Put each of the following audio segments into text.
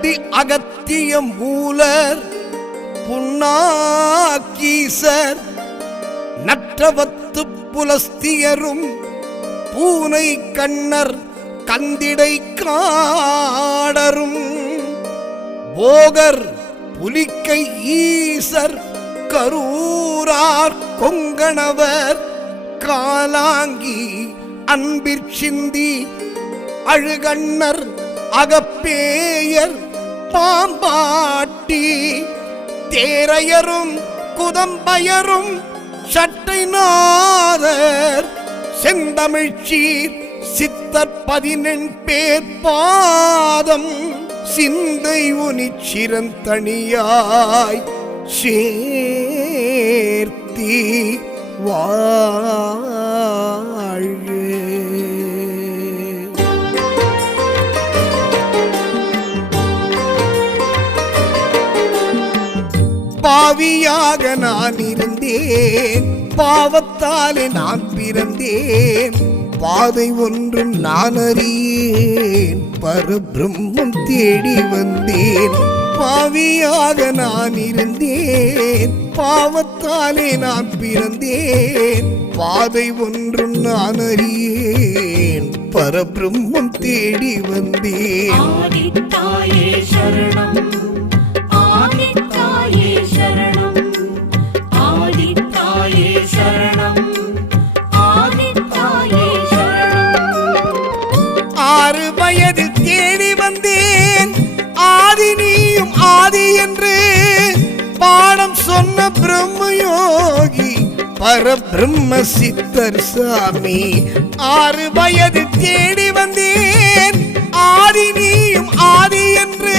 நந்தி அகத்திய molar Punnakkeesar நற்றவத்து புலஸ்தியரும் பூனை கண்ணர் கந்திடை காடரும் போகர் புலிக்கை ஈசர் கரூரார் கொங்கணவர் காலாங்கி அன்பிற்சிந்தி அழுகண்ணர் அகப்பேயர் பாம்பாட்டி தேரையரும் குதம்பயரும் சட்டை நாதர் செந்தமிழ்ச்சீர் சித்தர் பதினெண் பேர் பாதம் சிந்தை உனி சிறந்தனியாய் சேர்த்தி வாழ்க பாவியாக நான் இருந்தேன். பாவத்தாலே நான் பிறந்தேன். பாதை ஒன்றும் நான் அறியேன். பரபிரம்மம் தேடி வந்தேன். பாவியாக நான் இருந்தேன். பாவத்தாலே நான் பிறந்தேன். பாதை ஒன்றும் நான் அறியேன். பரபிரம்மம் தேடி வந்தேன். ஆறு வயதில் தேடி வந்தேன். ஆதி நீயும் ஆதி என்று பாடம் சொன்ன பிரம்மயோகி பரபிரம்ம சித்தர் சாமி. ஆறு வயது தேடி வந்தேன். ஆதி நீயும் ஆதி என்று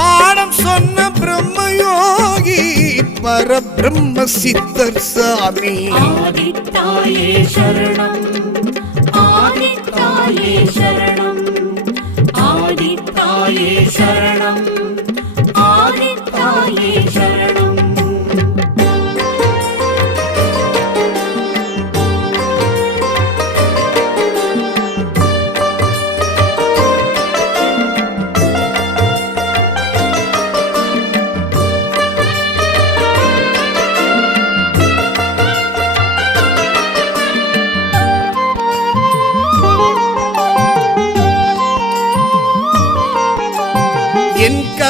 பாடம் சொன்ன பிரம்மயோகி பரபிரம்ம சித்தர் சாமி. ஆதித்தாயே சரணம். ஆதித்தாயே சரணம். ஆதித்தாயே சரணம். ஆதித்தாயே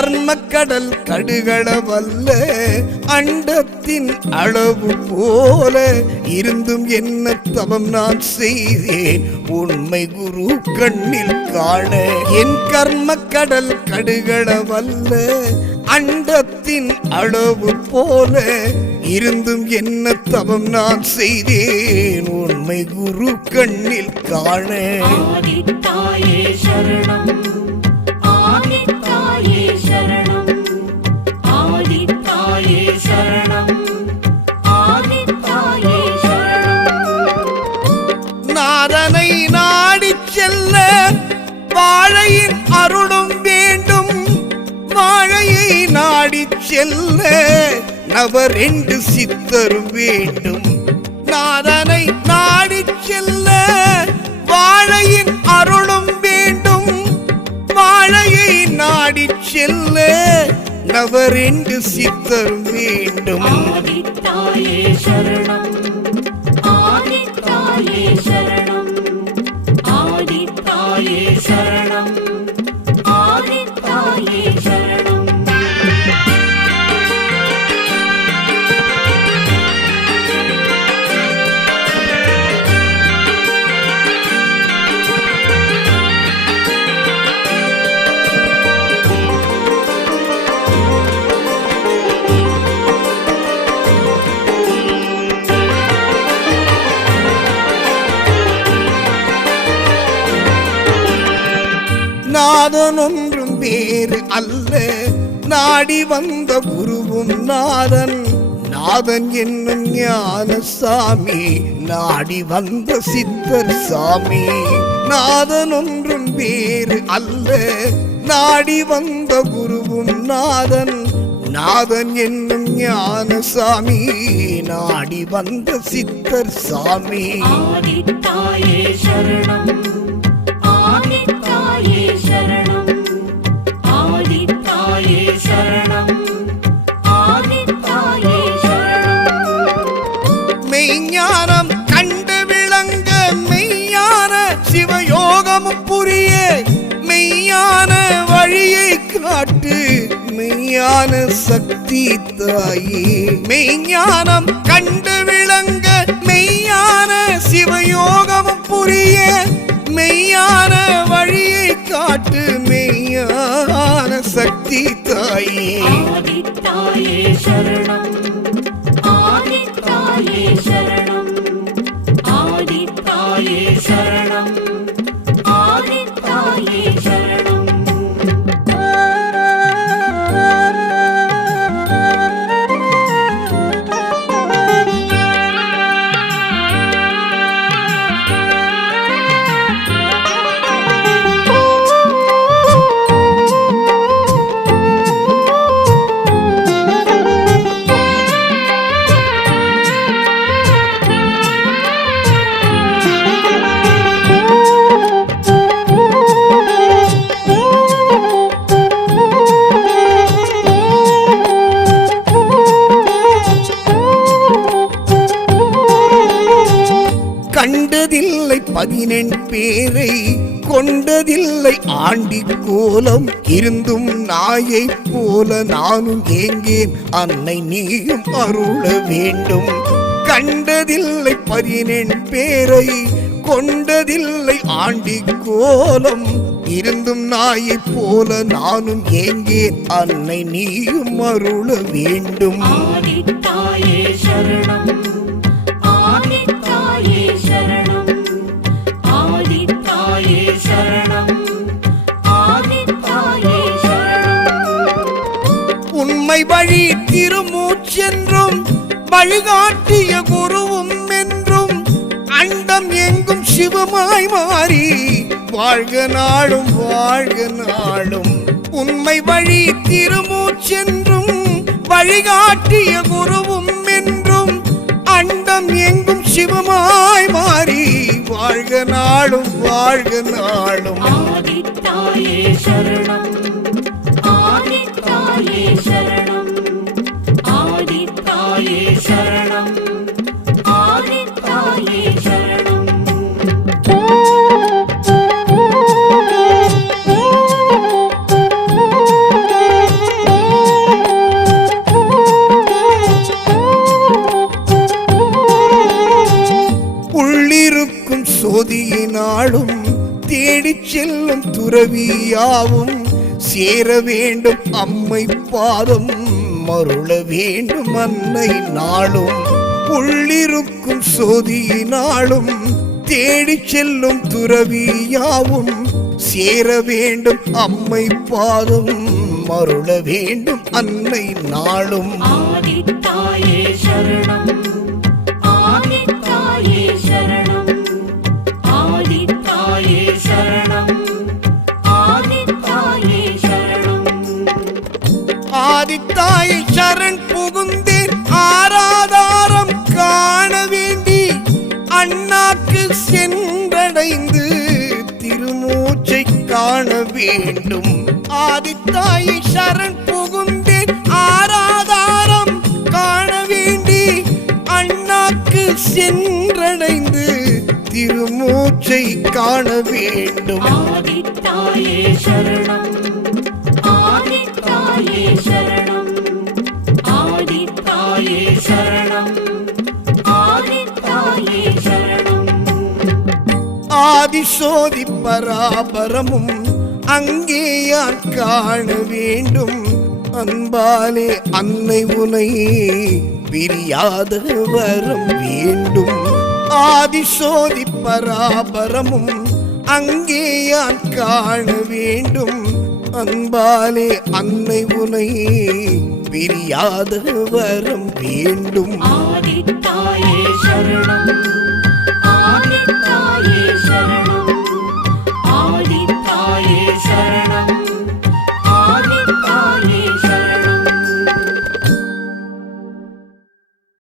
என் கர்ம கடல் கடுகளவல்ல அண்டத்தின் அளவு போல இருந்தும் என்ன தவம் நான் செய்தேன். உண்மை குரு கண்ணில் காண என் கர்ம கடல் கடுகளவல்ல அண்டத்தின் அளவு போல இருந்தும் என்ன தவம் நான் செய்தேன். உண்மை குரு கண்ணில் காண. தாயே சரணம். அவர் என்று சித்தரும் வேண்டும். நாதனை நாடி செல்ல வாழையின் அருளும் வேண்டும். வாழையை நாடி செல்ல என்று சித்தரும் வேண்டும். நாதனொன்றும் வேறு அல்ல. நாடி வந்த குருவும் நாதன். நாதன் என்னும் ஞான சாமி நாடி வந்த சித்தர் சாமி. நாதன் ஒன்றும் வேறு அல்ல. நாடி வந்த குருவும் நாதன். நாதன் என்னும் ஞான சாமி நாடி வந்த சித்தர் சாமி. தாயே சரணம். மெய்யான சக்தி தாயே. மெய்ஞானம் கண்டு விளங்க மெய்யான சிவயோகம் புரிய மெய்யான வழியை காட்டு மெய்யான சக்தி தாயே. தாயே சரணம் தாயே சரணம். பதினெண் பேரை கொண்டதில்லை. ஆண்டி கோலம் இருந்தும் நாயை போல நானும் ஏங்கேன். அன்னை நீயும் அருள வேண்டும். கண்டதில்லை பதினெண் பேரை கொண்டதில்லை. ஆண்டி கோலம் இருந்தும் நாயை போல நானும் ஏங்கேன். அன்னை நீயும் அருள வேண்டும். தாயே சரணம். உண்மை வழி திருமூச்சென்றும் வழிகாட்டிய குருவும் என்றும் அண்டம் எங்கும் சிவமாய் மாறி வாழ்க நாளும் வாழ்க நாளும். உண்மை வழி திருமூச்சென்றும் வழிகாட்டிய குருவும் என்றும் அண்டம் எங்கும் சிவமாய் மாறி வாழ்க நாளும் வாழ்க நாளும். ஆதித்தாயே சரணம். ஆதித்தாயே சரணம். ஆதித்தாயே சரணம். ஆதித்தாயே சரணம். உள்ளிருக்கும் சோதியினாலும் தேடிச் செல்லும் துறவியாவும் சேர வேண்டும் அம்மை பாதம் மருள வேண்டும் அன்னை நாளும் உள்ளிருக்கும் சோதியினாலும் தேடி செல்லும் துறவியாவும் சேர வேண்டும் அம்மை பாதம் மருள வேண்டும் அன்னை நாளும். ஆதித்தாயே சரணம். ஆதித்தாயை சரண் புகுந்தேன். ஆராதாரம் காண வேண்டி அண்ணாக்கு சென்றடைந்து திருமூச்சை காண வேண்டும். ஆதித்தாயை சரண் புகுந்தேன். ஆராதாரம் காண வேண்டி அண்ணாக்கு சென்றடைந்து திருமூச்சை காண வேண்டும். ஆதித்தாயே சரணம். ஆதிசோதி பராபரமும் அங்கே யார் காண வேண்டும்? அன்பாலே அன்னை உனை பிரியாத வரம் வேண்டும். ஆதிசோதி பராபரமும் அங்கே யார் காண வேண்டும்? அன்பாலே அன்னை உனை பிரியாத வரம் வேண்டும். ஆதித்தாயே சரணம் ஆதித்தாயே சரணம்.